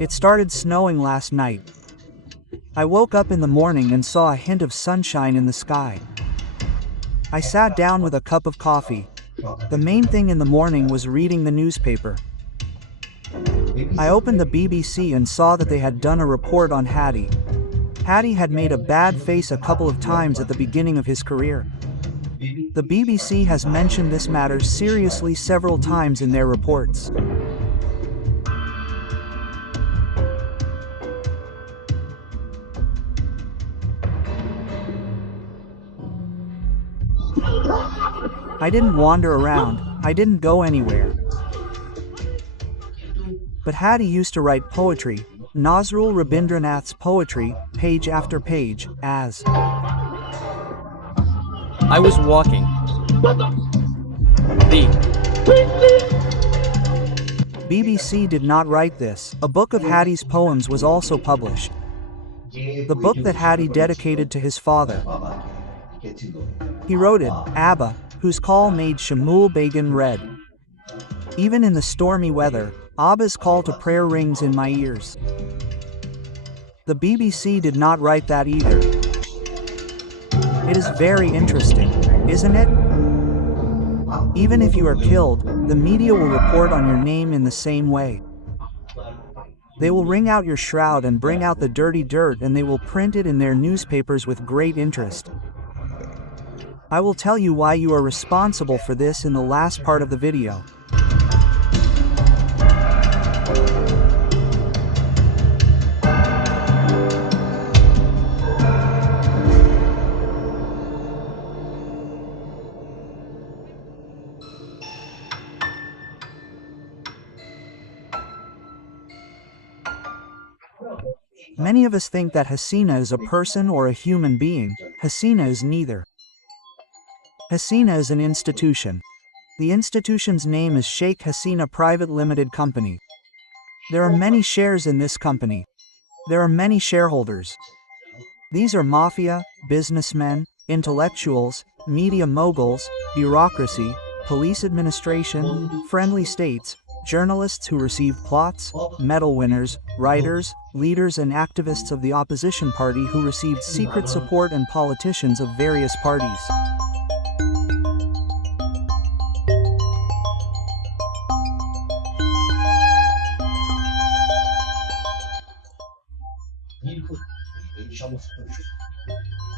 It started snowing last night. I woke up in the morning and saw a hint of sunshine in the sky. I sat down with a cup of coffee. The main thing in the morning was reading the newspaper. I opened the BBC and saw that they had done a report on Hattie. Hattie had made a bad face a couple of times at the beginning of his career. The BBC has mentioned this matter seriously several times in their reports. I didn't wander around, I didn't go anywhere. But Hattie used to write poetry, Nazrul Rabindranath's poetry, page after page, as I was walking. The BBC did not write this. A book of Hattie's poems was also published. The book that Hattie dedicated to his father. He wrote it, Abba, whose call made Shamul Begin red. Even in the stormy weather, Abba's call to prayer rings in my ears. The BBC did not write that either. It is very interesting, isn't it? Even if you are killed, the media will report on your name in the same way. They will wring out your shroud and bring out the dirty dirt, and they will print it in their newspapers with great interest. I will tell you why you are responsible for this in the last part of the video. Many of us think that Hasina is a person or a human being. Hasina is neither. Hasina is an institution. The institution's name is Sheikh Hasina Private Limited Company. There are many shares in this company. There are many shareholders. These are mafia, businessmen, intellectuals, media moguls, bureaucracy, police administration, friendly states, journalists who receive plots, medal winners, writers, leaders and activists of the opposition party who received secret support, and politicians of various parties.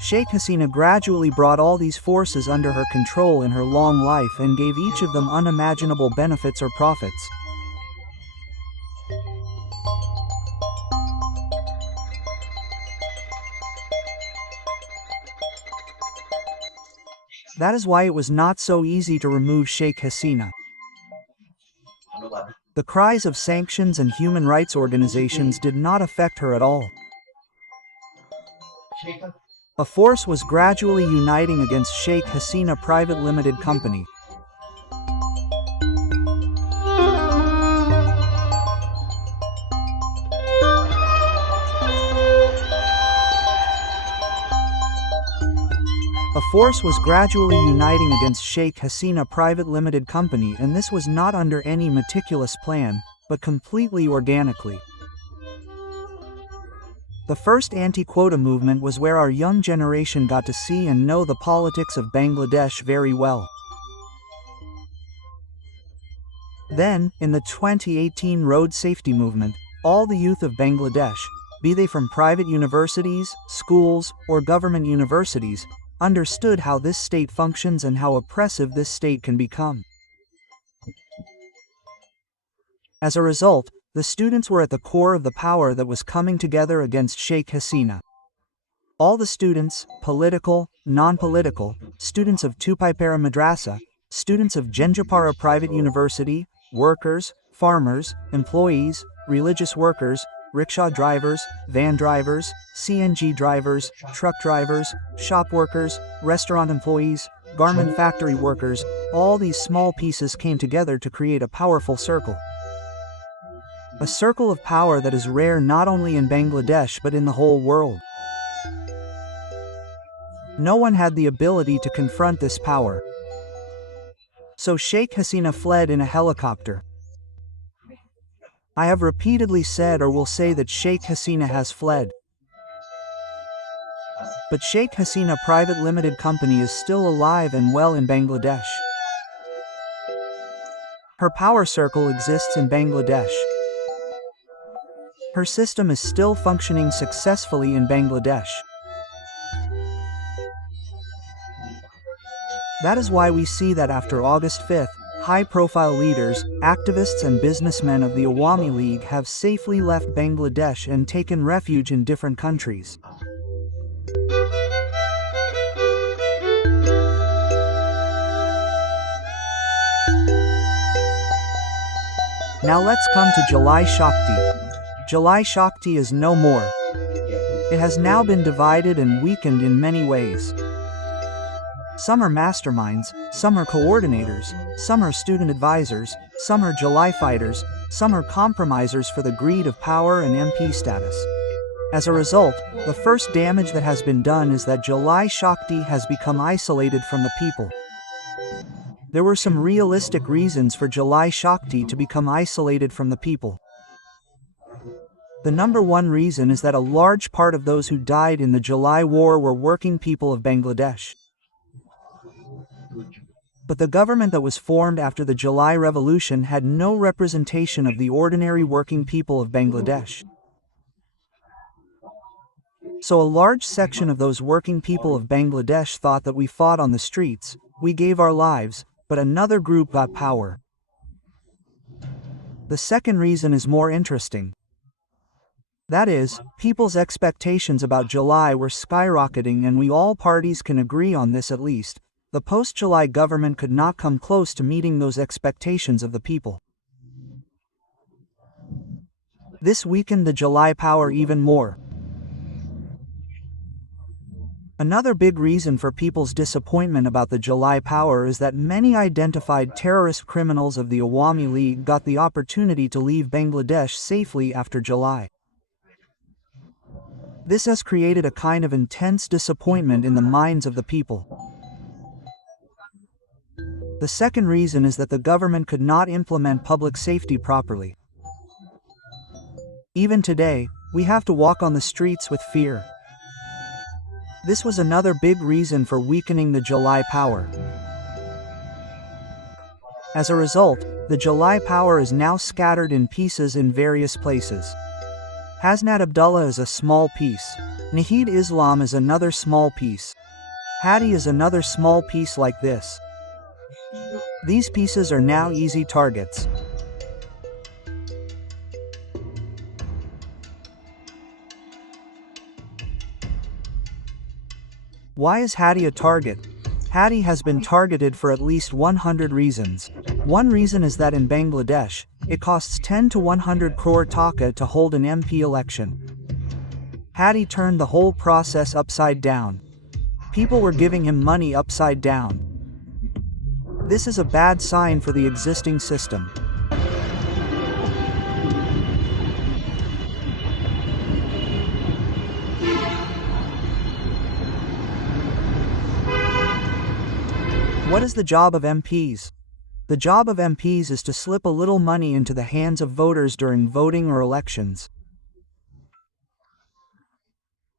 Sheikh Hasina gradually brought all these forces under her control in her long life and gave each of them unimaginable benefits or profits. That is why it was not so easy to remove Sheikh Hasina. The cries of sanctions and human rights organizations did not affect her at all. A force was gradually uniting against Sheikh Hasina Private Limited Company. A force was gradually uniting against Sheikh Hasina Private Limited Company, and this was not under any meticulous plan, but completely organically. The first anti-quota movement was where our young generation got to see and know the politics of Bangladesh very well. Then, in the 2018 road safety movement, all the youth of Bangladesh, be they from private universities, schools, or government universities, understood how this state functions and how oppressive this state can become. As a result, the students were at the core of the power that was coming together against Sheikh Hasina. All the students, political, non-political, students of Tupaipara Madrasa, students of Genjapara Private University, workers, farmers, employees, religious workers, rickshaw drivers, van drivers, CNG drivers, truck drivers, shop workers, restaurant employees, garment factory workers, all these small pieces came together to create a powerful circle. A circle of power that is rare not only in Bangladesh but in the whole world. No one had the ability to confront this power. So Sheikh Hasina fled in a helicopter. I have repeatedly said or will say that Sheikh Hasina has fled. But Sheikh Hasina Private Limited Company is still alive and well in Bangladesh. Her power circle exists in Bangladesh. Her system is still functioning successfully in Bangladesh. That is why we see that after August 5th, high-profile leaders, activists and businessmen of the Awami League have safely left Bangladesh and taken refuge in different countries. Now let's come to Jalai Shakti. Jalai Shakti is no more. It has now been divided and weakened in many ways. Some are masterminds, some are coordinators, some are student advisors, some are Jalai fighters, some are compromisers for the greed of power and MP status. As a result, the first damage that has been done is that Jalai Shakti has become isolated from the people. There were some realistic reasons for Jalai Shakti to become isolated from the people. The number one reason is that a large part of those who died in the Jalai War were working people of Bangladesh. But the government that was formed after the Jalai Revolution had no representation of the ordinary working people of Bangladesh. So a large section of those working people of Bangladesh thought that we fought on the streets, we gave our lives, but another group got power. The second reason is more interesting. That is, people's expectations about Jalai were skyrocketing, and we all parties can agree on this at least. The post-Jalai government could not come close to meeting those expectations of the people. This weakened the Jalai power even more. Another big reason for people's disappointment about the Jalai power is that many identified terrorist criminals of the Awami League got the opportunity to leave Bangladesh safely after Jalai. This has created a kind of intense disappointment in the minds of the people. The second reason is that the government could not implement public safety properly. Even today, we have to walk on the streets with fear. This was another big reason for weakening the Jalai power. As a result, the Jalai power is now scattered in pieces in various places. Hasnat Abdullah is a small piece. Nahid Islam is another small piece. Hadi is another small piece like this. These pieces are now easy targets. Why is Hadi a target? Hadi has been targeted for at least 100 reasons. One reason is that in Bangladesh, it costs 10 to 100 crore taka to hold an MP election. Hadi turned the whole process upside down. People were giving him money upside down. This is a bad sign for the existing system. What is the job of MPs? The job of MPs is to slip a little money into the hands of voters during voting or elections.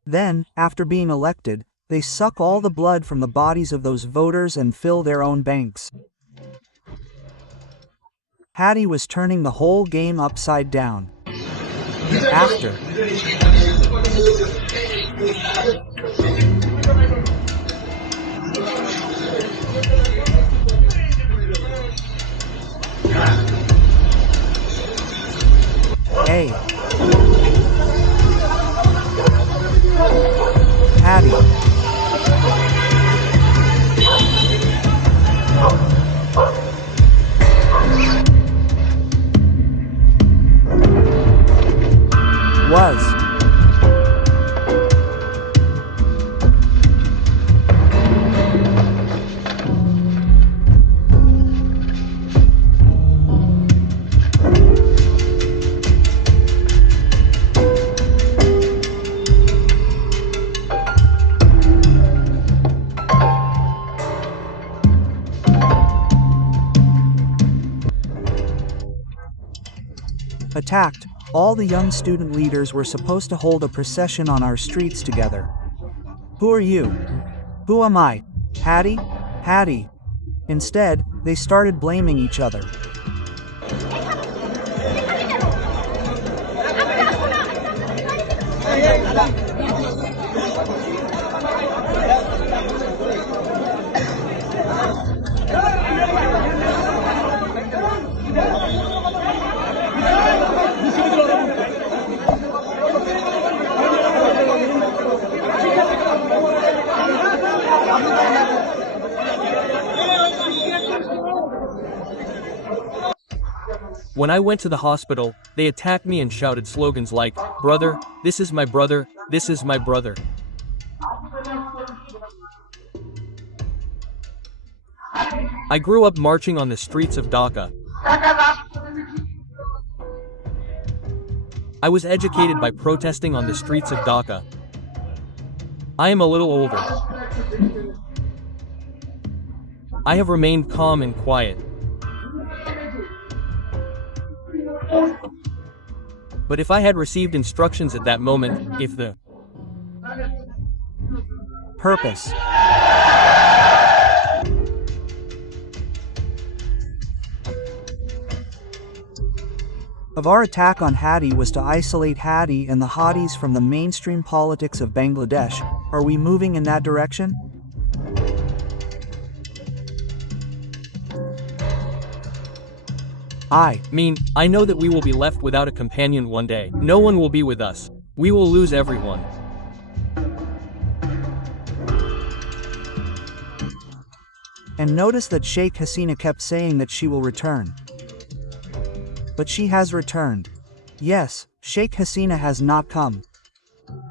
Then, after being elected, they suck all the blood from the bodies of those voters and fill their own banks. Hadi was turning the whole game upside down. After A. Hadi. Was. A attacked, all the young student leaders were supposed to hold a procession on our streets together. Who are you? Who am I? Hattie? Hattie. Instead, they started blaming each other. When I went to the hospital, they attacked me and shouted slogans like, "Brother, this is my brother, this is my brother." I grew up marching on the streets of Dhaka. I was educated by protesting on the streets of Dhaka. I am a little older. I have remained calm and quiet. But if I had received instructions at that moment, if the purpose of our attack on Hattie was to isolate Hattie and the Haudis from the mainstream politics of Bangladesh, are we moving in that direction? I know that we will be left without a companion one day. No one will be with us. We will lose everyone. And notice that Sheikh Hasina kept saying that she will return. But she has returned. Yes, Sheikh Hasina has not come.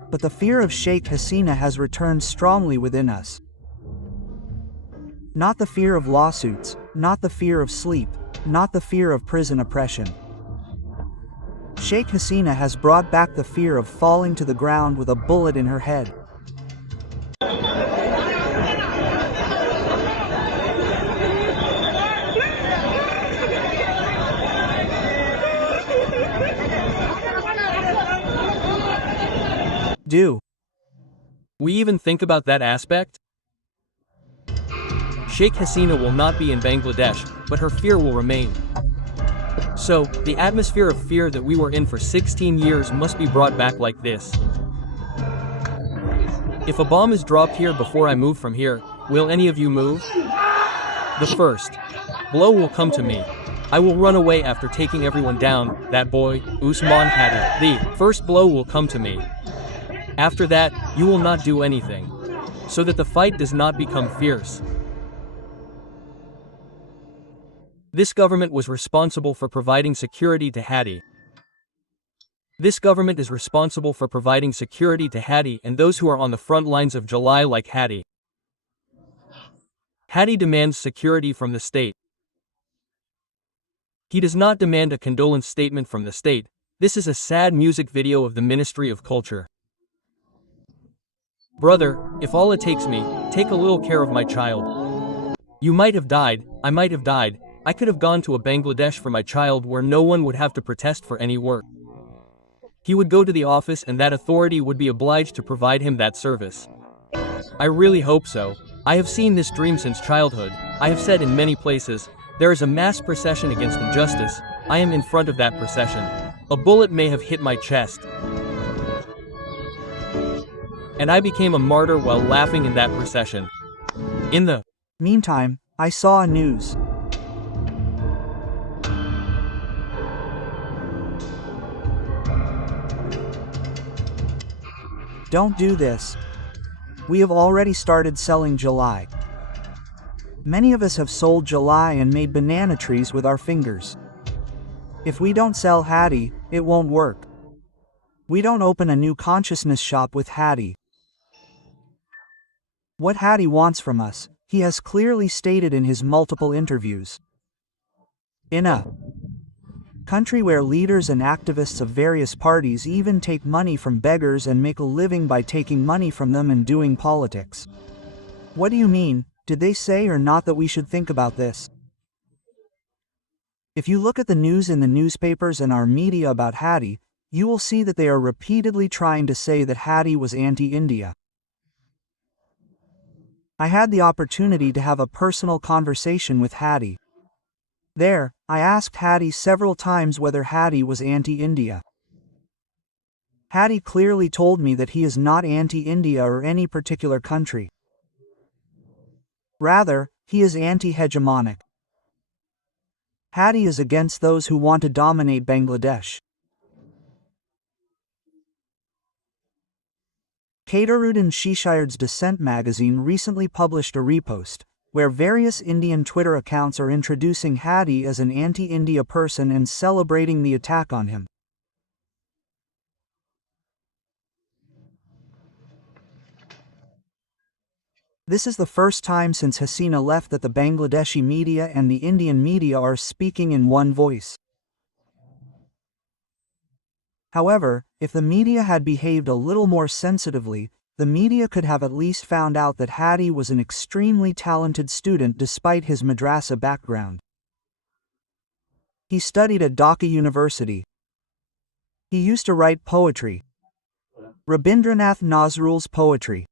But the fear of Sheikh Hasina has returned strongly within us. Not the fear of lawsuits, not the fear of sleep, not the fear of prison oppression. Sheikh Hasina has brought back the fear of falling to the ground with a bullet in her head. Do we even think about that aspect? Sheikh Hasina will not be in Bangladesh, but her fear will remain. So, the atmosphere of fear that we were in for 16 years must be brought back like this. If a bomb is dropped here before I move from here, will any of you move? The first blow will come to me. I will run away after taking everyone down, that boy, Usman Hadi. The first blow will come to me. After that, you will not do anything. So that the fight does not become fierce. This government was responsible for providing security to Hattie. This government is responsible for providing security to Hattie and those who are on the front lines of July like Hattie. Hattie demands security from the state. He does not demand a condolence statement from the state. This is a sad music video of the Ministry of Culture. Brother, if Allah takes me, take a little care of my child. You might have died, I might have died. I could have gone to a Bangladesh for my child where no one would have to protest for any work. He would go to the office and that authority would be obliged to provide him that service. I really hope so. I have seen this dream since childhood. I have said in many places, there is a mass procession against injustice. I am in front of that procession. A bullet may have hit my chest. And I became a martyr while laughing in that procession. In the meantime, I saw a news. Don't do this. We have already started selling July. Many of us have sold July and made banana trees with our fingers. If we don't sell Hattie, it won't work. We don't open a new consciousness shop with Hattie. What Hattie wants from us, he has clearly stated in his multiple interviews. In a country where leaders and activists of various parties even take money from beggars and make a living by taking money from them and doing politics. What do you mean? Did they say or not that we should think about this? If you look at the news in the newspapers and our media about Hadi, you will see that they are repeatedly trying to say that Hadi was anti-India. I had the opportunity to have a personal conversation with Hadi. There, I asked Hadi several times whether Hadi was anti-India. Hadi clearly told me that he is not anti-India or any particular country. Rather, he is anti-hegemonic. Hadi is against those who want to dominate Bangladesh. Kaderudin Shishired's Dissent magazine recently published a repost, where various Indian Twitter accounts are introducing Hadi as an anti-India person and celebrating the attack on him. This is the first time since Hasina left that the Bangladeshi media and the Indian media are speaking in one voice. However, if the media had behaved a little more sensitively, the media could have at least found out that Hadi was an extremely talented student despite his madrasa background. He studied at Dhaka University. He used to write poetry. Rabindranath Nazrul's poetry.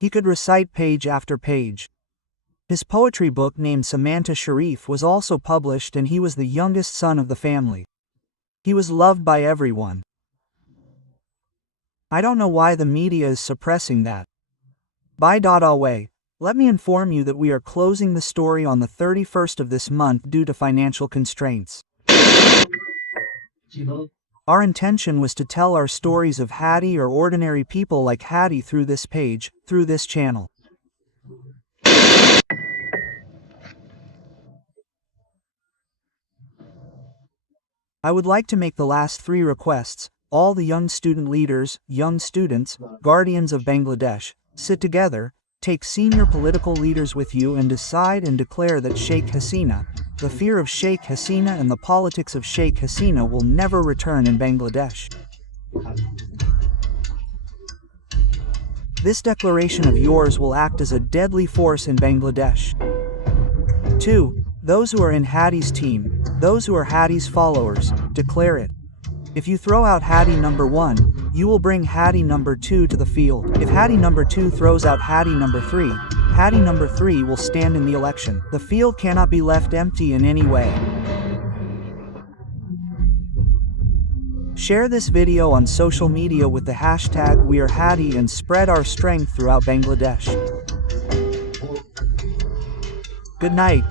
He could recite page after page. His poetry book named Samanta Sharif was also published, and he was the youngest son of the family. He was loved by everyone. I don't know why the media is suppressing that. By Away, let me inform you that we are closing the story on the 31st of this month due to financial constraints. Our intention was to tell our stories of Hadi or ordinary people like Hadi through this page, through this channel. I would like to make the last 3 requests. All the young student leaders, young students, guardians of Bangladesh, sit together, take senior political leaders with you and decide and declare that Sheikh Hasina, the fear of Sheikh Hasina and the politics of Sheikh Hasina will never return in Bangladesh. This declaration of yours will act as a deadly force in Bangladesh. 2. Those who are in Hadi's team, those who are Hadi's followers, declare it. If you throw out Hadi number 1, you will bring Hadi number 2 to the field. If Hadi number 2 throws out Hadi number 3, Hadi number 3 will stand in the election. The field cannot be left empty in any way. Share this video on social media with the hashtag #WeAreHadi and spread our strength throughout Bangladesh. Good night.